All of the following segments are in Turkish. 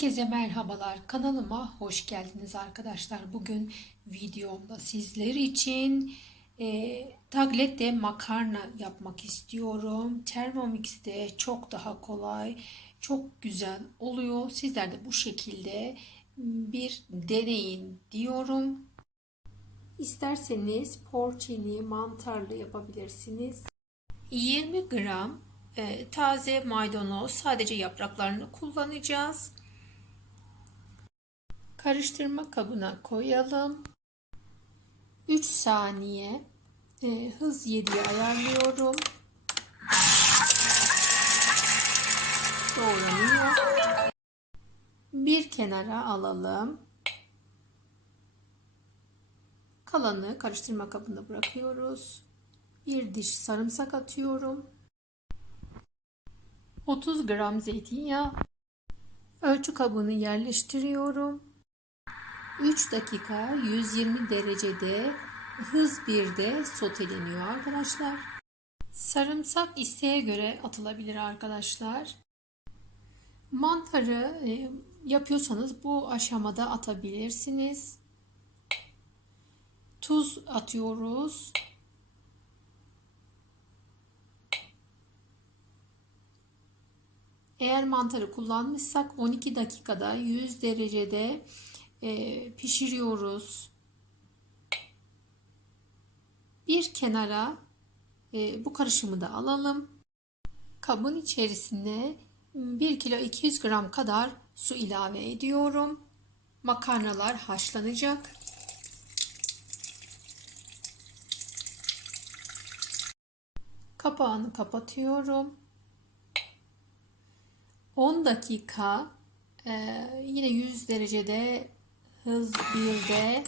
Herkese merhabalar. Kanalıma hoş geldiniz arkadaşlar. Bugün videomda sizler için e, tablette makarna yapmak istiyorum. Thermomix'te çok daha kolay, çok güzel oluyor. Sizler de bu şekilde bir deneyin diyorum. İsterseniz porcini mantarlı yapabilirsiniz. 20 gram e, taze maydanoz sadece yapraklarını kullanacağız. Karıştırma kabına koyalım. 3 saniye e, hız 7'ye ayarlıyorum. Doğranıyor. Bir kenara alalım. Kalanı karıştırma kabına bırakıyoruz. Bir diş sarımsak atıyorum. 30 gram zeytinyağı. Ölçü kabını yerleştiriyorum. 3 dakika 120 derecede hız 1'de soteleniyor arkadaşlar. Sarımsak isteğe göre atılabilir arkadaşlar. Mantarı e, yapıyorsanız bu aşamada atabilirsiniz. Tuz atıyoruz. Eğer mantarı kullanmışsak 12 dakikada 100 derecede e, pişiriyoruz. Bir kenara e, bu karışımı da alalım. Kabın içerisine 1 kilo 200 gram kadar su ilave ediyorum. Makarnalar haşlanacak. Kapağını kapatıyorum. 10 dakika e, yine 100 derecede hız 1'de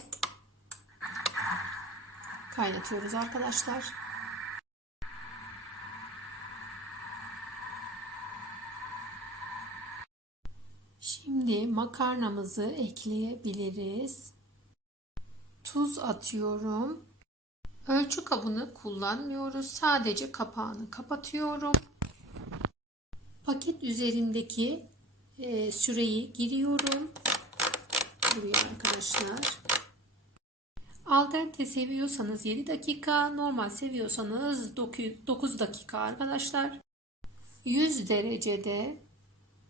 kaynatıyoruz arkadaşlar. Şimdi makarnamızı ekleyebiliriz. Tuz atıyorum. Ölçü kabını kullanmıyoruz. Sadece kapağını kapatıyorum. Paket üzerindeki e, süreyi giriyorum. Buraya arkadaşlar. Aldente seviyorsanız 7 dakika, normal seviyorsanız 9 dakika arkadaşlar. 100 derecede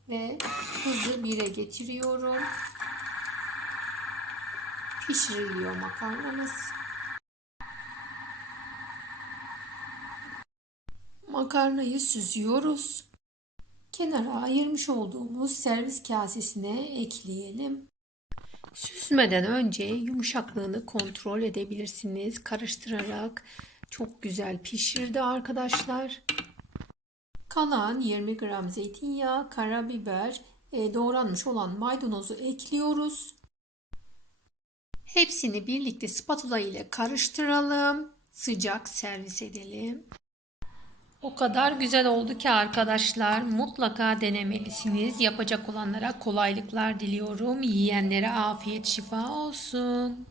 ve hızı 1'e getiriyorum. Pişiriliyor makarnamız. Makarnayı süzüyoruz. Kenara ayırmış olduğumuz servis kasesine ekleyelim. Süzmeden önce yumuşaklığını kontrol edebilirsiniz. Karıştırarak çok güzel pişirdi arkadaşlar. Kalan 20 gram zeytinyağı, karabiber, e, doğranmış olan maydanozu ekliyoruz. Hepsini birlikte spatula ile karıştıralım. Sıcak servis edelim. O kadar güzel oldu ki arkadaşlar mutlaka denemelisiniz. Yapacak olanlara kolaylıklar diliyorum. Yiyenlere afiyet şifa olsun.